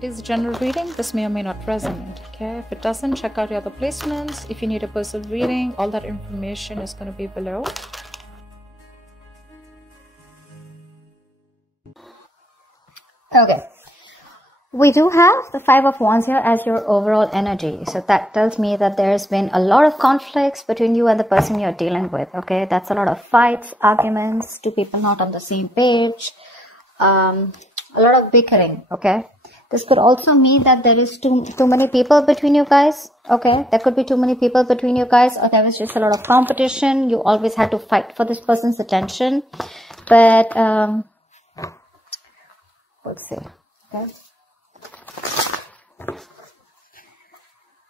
It is a general reading. This may or may not resonate. Okay, if it doesn't, check out your other placements. If you need a personal reading, all that information is going to be below. Okay, we do have the Five of Wands here as your overall energy. So that tells me that there's been a lot of conflicts between you and the person you're dealing with. Okay, that's a lot of fights, arguments, two people not on the same page, a lot of bickering. Okay, this could also mean that there is too many people between you guys. Okay, there could be too many people between you guys, or there was just a lot of competition. You always had to fight for this person's attention. But let's see. Okay,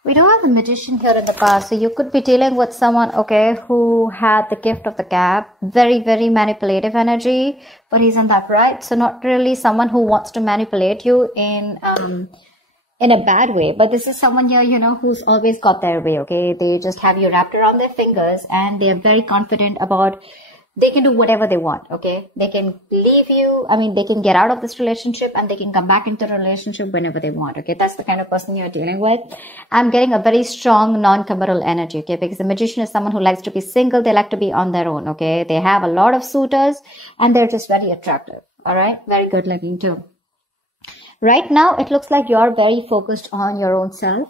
we do have the Magician here in the past, so you could be dealing with someone, okay, who had the gift of the gab, very manipulative energy, but he's in that right. So not really someone who wants to manipulate you in a bad way, but this is someone here, you know, who's always got their way. Okay, they just have you wrapped around their fingers, and they're very confident about they can do whatever they want. Okay, they can leave you, I mean, they can get out of this relationship and they can come back into the relationship whenever they want. Okay, that's the kind of person you're dealing with. I'm getting a very strong non-committal energy. Okay, because the Magician is someone who likes to be single. They like to be on their own. Okay, they have a lot of suitors and they're just very attractive. All right, very good looking too. Right now it looks like you're very focused on your own self.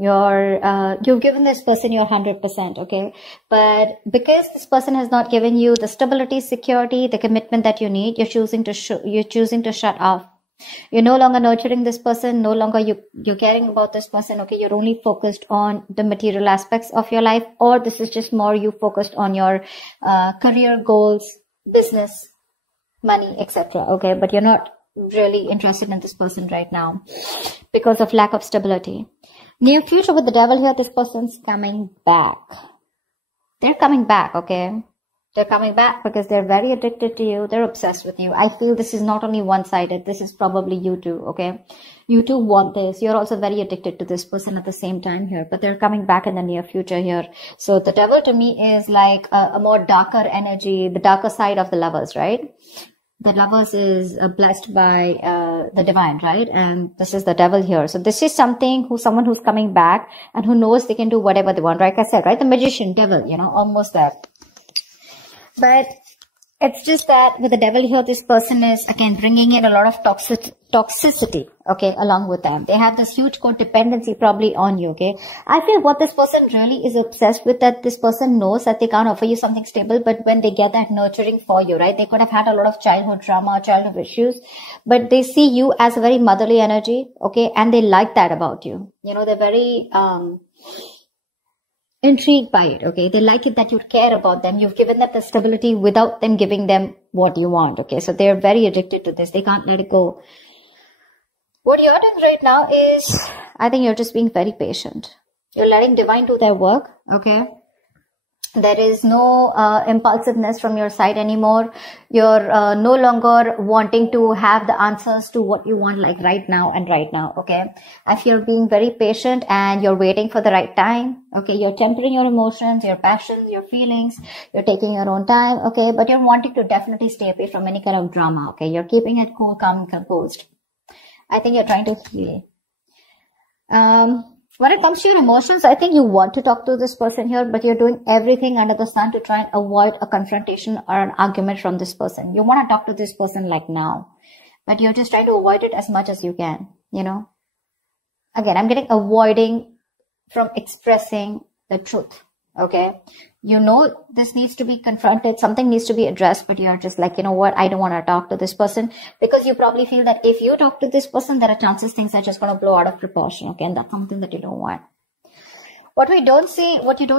You've given this person your 100%, okay? But because this person has not given you the stability, security, the commitment that you need, you're choosing to shut off. You're no longer nurturing this person, no longer you're caring about this person, okay? You're only focused on the material aspects of your life, or this is just more you focused on your career goals, business, money, etc. Okay, but you're not really interested in this person right now because of lack of stability. Near future with the Devil here, this person's coming back. They're coming back, okay? They're coming back because they're very addicted to you. They're obsessed with you. I feel this is not only one-sided. This is probably you too, okay? You too want this. You're also very addicted to this person at the same time here, but they're coming back in the near future here. So the Devil to me is like a more darker energy, the darker side of the Lovers, right? The Lovers is blessed by the divine, right? And this is the Devil here. So this is someone who's coming back and who knows they can do whatever they want. Like I said, right? The Magician, Devil, you know, almost there. But it's just that with the Devil here, this person is again bringing in a lot of toxicity, okay, along with them. They have this huge codependency probably on you, okay? I feel what this person really is obsessed with, that this person knows that they can't offer you something stable, but when they get that nurturing for you, right? They could have had a lot of childhood trauma, childhood issues, but they see you as a very motherly energy, okay? And they like that about you. You know, they're very intrigued by it, okay? They like it that you care about them. You've given them the stability without them giving them what you want, okay? So they're very addicted to this. They can't let it go. What you're doing right now is, I think you're just being very patient. You're letting divine do their work, okay? There is no impulsiveness from your side anymore. You're no longer wanting to have the answers to what you want, like right now and right now, okay? I feel being very patient and you're waiting for the right time, okay? You're tempering your emotions, your passions, your feelings. You're taking your own time, okay? But you're wanting to definitely stay away from any kind of drama, okay? You're keeping it cool, calm, and composed. I think you're trying to heal. When it comes to your emotions, I think you want to talk to this person here, but you're doing everything under the sun to try and avoid a confrontation or an argument from this person. You want to talk to this person like now, but you're just trying to avoid it as much as you can, you know. Again, I'm getting avoiding from expressing the truth, okay? You know this needs to be confronted, something needs to be addressed, but you're just like, you know what, I don't want to talk to this person, because you probably feel that if you talk to this person, there are chances things are just going to blow out of proportion, okay? And that's something that you don't want. What you don't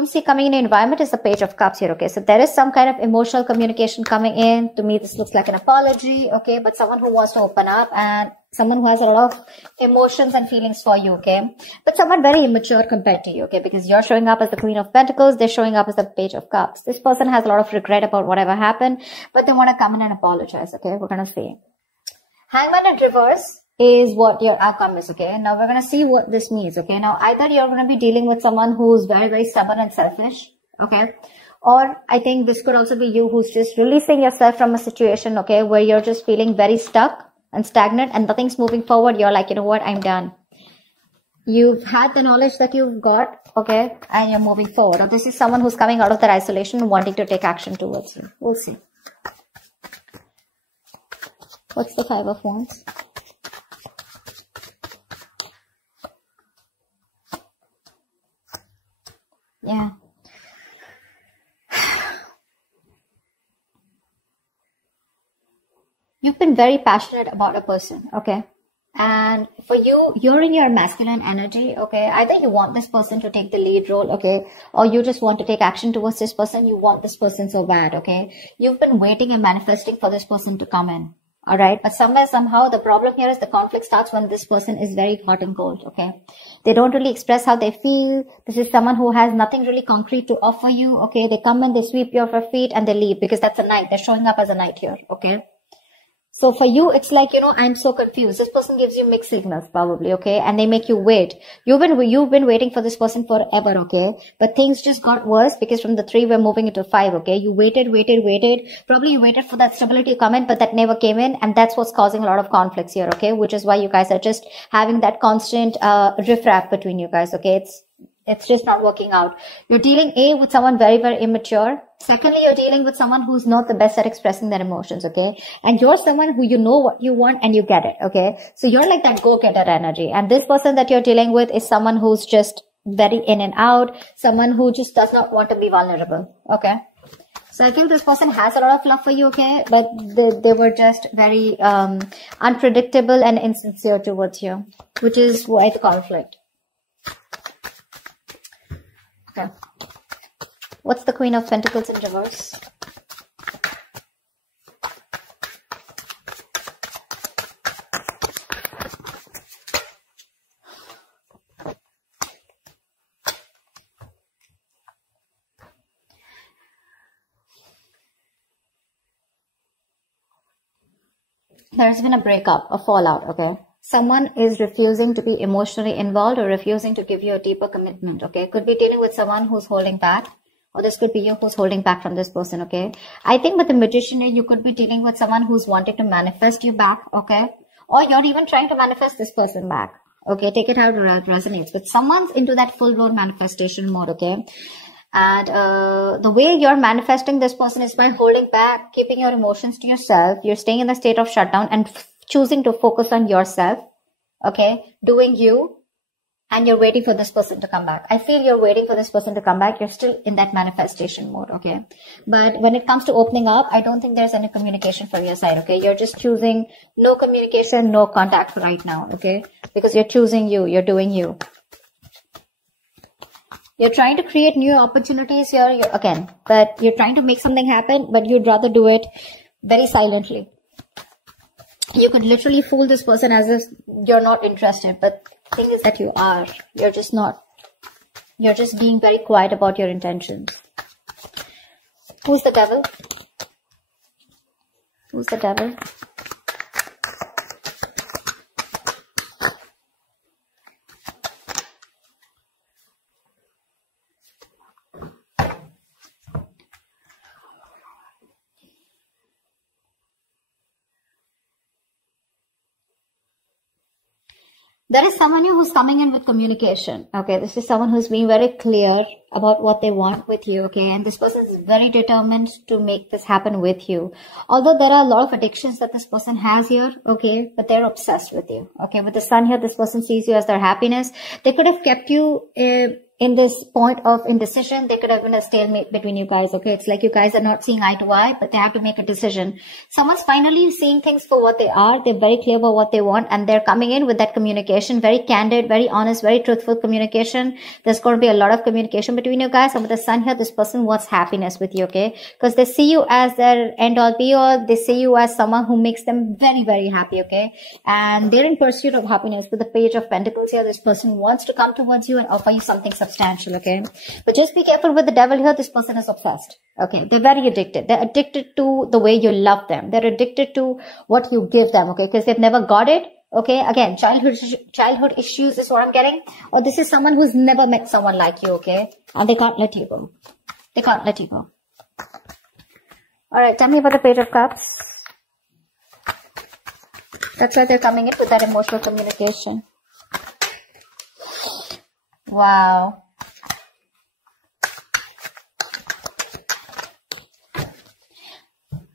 see coming in the environment is the Page of Cups here, okay? So there is some kind of emotional communication coming in. To me, this looks like an apology, okay? But someone who wants to open up and someone who has a lot of emotions and feelings for you, okay? But someone very immature compared to you, okay? Because you're showing up as the Queen of Pentacles, they're showing up as the Page of Cups. This person has a lot of regret about whatever happened, but they want to come in and apologize, okay? We're going to see. Hangman in reverse is what your outcome is, okay? Now we're going to see what this means, okay? Now either you're going to be dealing with someone who's very stubborn and selfish, okay? Or I think this could also be you who's just releasing yourself from a situation, okay, where you're just feeling very stuck, and stagnant and nothing's moving forward. You're like, you know what, I'm done. You've had the knowledge that you've got, okay, and you're moving forward. Or this is someone who's coming out of their isolation and wanting to take action towards you. We'll see. What's the Five of Wands? Yeah. You've been very passionate about a person, okay? And for you, you're in your masculine energy, okay? Either you want this person to take the lead role, okay? Or you just want to take action towards this person. You want this person so bad, okay? You've been waiting and manifesting for this person to come in, all right? But somewhere, somehow, the problem here is the conflict starts when this person is very hot and cold, okay? They don't really express how they feel. This is someone who has nothing really concrete to offer you, okay? They come and they sweep you off your feet and they leave because that's a knight. They're showing up as a knight here, okay? So for you, it's like, you know, I'm so confused. This person gives you mixed signals probably, okay? And they make you wait. You've been waiting for this person forever, okay? But things just got worse because from the 3, we're moving into 5, okay? You waited. Probably you waited for that stability to come in, but that never came in. And that's what's causing a lot of conflicts here, okay? Which is why you guys are just having that constant riffraff between you guys, okay? It's just not working out. You're dealing with someone very, very immature. Secondly, you're dealing with someone who's not the best at expressing their emotions, okay? And you're someone who you know what you want and you get it, okay? So you're like that go-getter energy. And this person that you're dealing with is someone who's just very in and out, someone who just does not want to be vulnerable, okay? So I think this person has a lot of love for you, okay? But they were just very unpredictable and insincere towards you, which is why the conflict. Okay. What's the Queen of Pentacles in reverse? There's been a breakup, a fallout, okay? Someone is refusing to be emotionally involved or refusing to give you a deeper commitment, okay? Could be dealing with someone who's holding back, or this could be you who's holding back from this person, okay? I think with the Magician, you could be dealing with someone who's wanting to manifest you back, okay? Or you're even trying to manifest this person back, okay? Take it how it resonates. But someone's into that full-blown manifestation mode, okay? And the way you're manifesting this person is by holding back, keeping your emotions to yourself. You're staying in a state of shutdown and choosing to focus on yourself, okay, doing you, and you're waiting for this person to come back. I feel you're waiting for this person to come back. You're still in that manifestation mode, okay? But when it comes to opening up, I don't think there's any communication from your side, okay? You're just choosing no communication, no contact right now, okay? Because you're choosing you, you're doing you. You're trying to create new opportunities here, again, but you're trying to make something happen, but you'd rather do it very silently. You could literally fool this person as if you're not interested, but the thing is that you are. You're just not. You're just being very quiet about your intentions. Who's the devil? Who's the devil? There is someone who's coming in with communication, okay? This is someone who's being very clear about what they want with you, okay? And this person is very determined to make this happen with you. Although there are a lot of addictions that this person has here, okay? But they're obsessed with you, okay? With the sun here, this person sees you as their happiness. They could have kept you in this point of indecision. They could have been a stalemate between you guys, okay? It's like you guys are not seeing eye to eye, but they have to make a decision. Someone's finally seeing things for what they are. They're very clear about what they want, and they're coming in with that communication, very candid, very honest, very truthful communication. There's going to be a lot of communication between you guys. And with the sun here, this person wants happiness with you, okay? Because they see you as their end all be all. They see you as someone who makes them very, very happy, okay? And they're in pursuit of happiness. With the Page of Pentacles here, this person wants to come towards you and offer you something substantial, okay? But just be careful with the devil here. This person is obsessed, okay? They're very addicted. They're addicted to the way you love them. They're addicted to what you give them, okay? Because they've never got it, okay? Again, childhood issues is what I'm getting. Or this is someone who's never met someone like you, okay? And they can't let you go. They can't let you go. All right, tell me about the Page of Cups. That's why they're coming in with that emotional communication. Wow.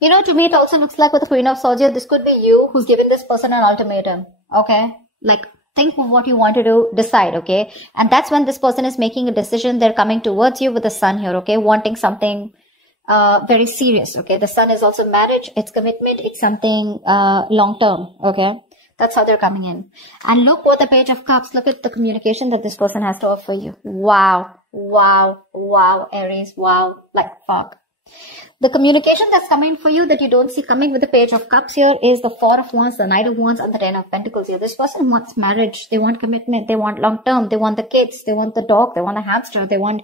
You know, to me, it also looks like with the Queen of Swords here, this could be you who's giving this person an ultimatum, okay? Like, think of what you want to do, decide, okay? And that's when this person is making a decision. They're coming towards you with the Sun here, okay? Wanting something very serious, okay? The Sun is also marriage, it's commitment, it's something long-term, okay? That's how they're coming in. And look what the Page of Cups, look at the communication that this person has to offer you. Wow, wow, wow, Aries, wow, like fuck. The communication that's coming for you that you don't see coming with the Page of Cups here is the Four of Wands, the Knight of Wands, and the Ten of Pentacles here. This person wants marriage. They want commitment. They want long term. They want the kids. They want the dog. They want the hamster. They want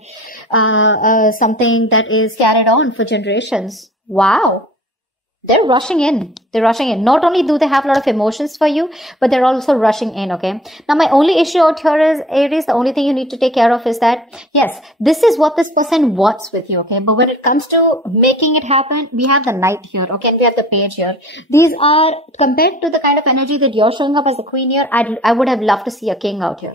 something that is carried on for generations. Wow. They're rushing in. They're rushing in. Not only do they have a lot of emotions for you, but they're also rushing in, okay? Now, my only issue out here is, Aries, the only thing you need to take care of is that, yes, this is what this person wants with you, okay? But when it comes to making it happen, we have the Knight here, okay? And we have the Page here. These are, compared to the kind of energy that you're showing up as a Queen here, I would have loved to see a King out here.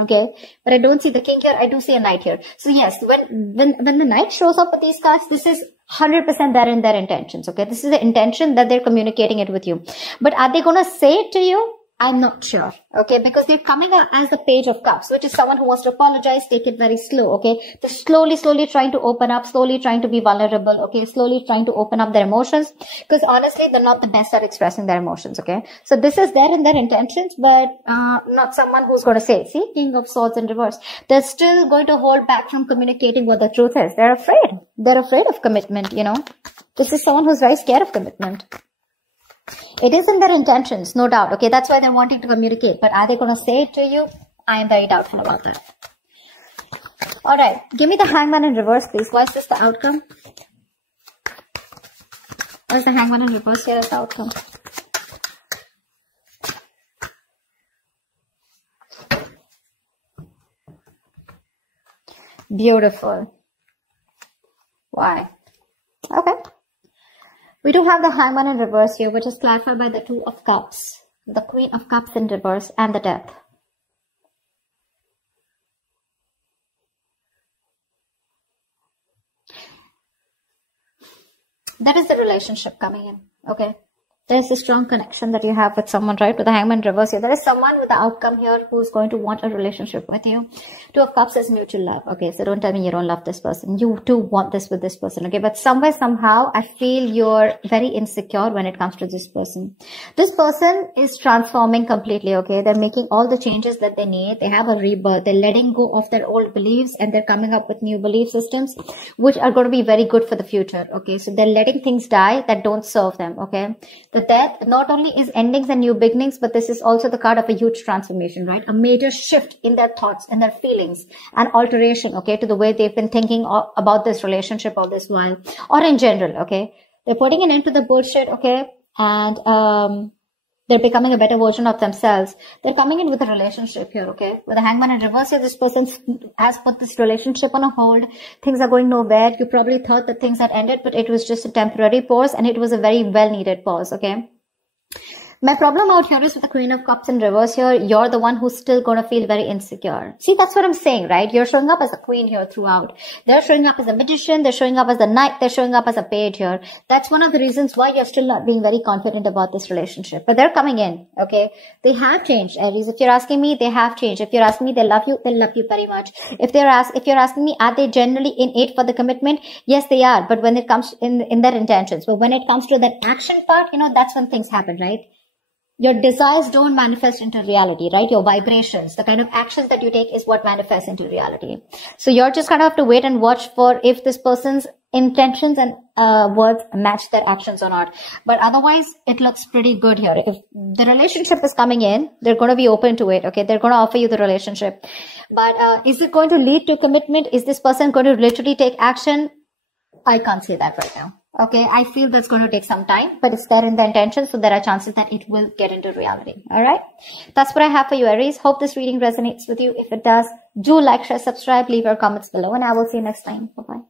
Okay, but I don't see the King here. I do see a Knight here. So yes, when the Knight shows up with these cards, this is 100% there in their intentions. Okay, this is the intention that they're communicating it with you. But are they going to say it to you? I'm not sure, okay, because they're coming out as the Page of Cups, which is someone who wants to apologize, take it very slow, okay. They're slowly trying to open up, slowly trying to be vulnerable, okay, slowly trying to open up their emotions, because honestly, they're not the best at expressing their emotions, okay. So this is there in their intentions, but not someone who's going to say, see, King of Swords in reverse. They're still going to hold back from communicating what the truth is. They're afraid. They're afraid of commitment, you know. This is someone who's very scared of commitment. It is in their intentions, no doubt. Okay, that's why they're wanting to communicate. But are they going to say it to you? I am very doubtful about that. All right, give me the Hangman in reverse, please. Why is this the outcome? Why is the Hangman in reverse here as the outcome? Beautiful. Why? Okay. We do have the Hangman in reverse here, which is clarified by the Two of Cups, the Queen of Cups in reverse, and the Death. That is the relationship coming in, okay? There's a strong connection that you have with someone, right? With the Hangman in reverse here. There is someone with the outcome here who's going to want a relationship with you. Two of Cups is mutual love. Okay, so don't tell me you don't love this person. You too want this with this person. Okay, but somewhere, somehow, I feel you're very insecure when it comes to this person. This person is transforming completely, okay? They're making all the changes that they need. They have a rebirth. They're letting go of their old beliefs and they're coming up with new belief systems, which are going to be very good for the future, okay? So they're letting things die that don't serve them, okay? The Death not only is endings and new beginnings, but this is also the card of a huge transformation, right? A major shift in their thoughts and their feelings, an alteration, okay, to the way they've been thinking about this relationship all this while, or in general, okay? They're putting an end to the bullshit, okay? And they're becoming a better version of themselves. They're coming in with a relationship here, okay? With the Hangman in reverse here, this person has put this relationship on a hold. Things are going nowhere. You probably thought that things had ended, but it was just a temporary pause, and it was a very well-needed pause, okay? My problem out here is with the Queen of Cups in reverse here, you're the one who's still going to feel very insecure. See, that's what I'm saying, right? You're showing up as a queen here throughout. They're showing up as a magician. They're showing up as a knight. They're showing up as a page here. That's one of the reasons why you're still not being very confident about this relationship. But they're coming in, okay? They have changed, Aries. If you're asking me, they have changed. If you're asking me, they love you very much. If you're asking me, are they generally innate for the commitment? Yes, they are. But when it comes in their intentions, but when it comes to that action part, you know, that's when things happen, right? Your desires don't manifest into reality, right? Your vibrations, the kind of actions that you take is what manifests into reality. So you're just going to have to wait and watch for if this person's intentions and words match their actions or not. But otherwise, it looks pretty good here. If the relationship is coming in, they're going to be open to it, okay? They're going to offer you the relationship. But is it going to lead to commitment? Is this person going to literally take action? I can't say that right now. Okay, I feel that's going to take some time, but it's there in the intention, so there are chances that it will get into reality. All right, that's what I have for you, Aries. Hope this reading resonates with you. If it does, do like, share, subscribe, leave your comments below, and I will see you next time. Bye-bye.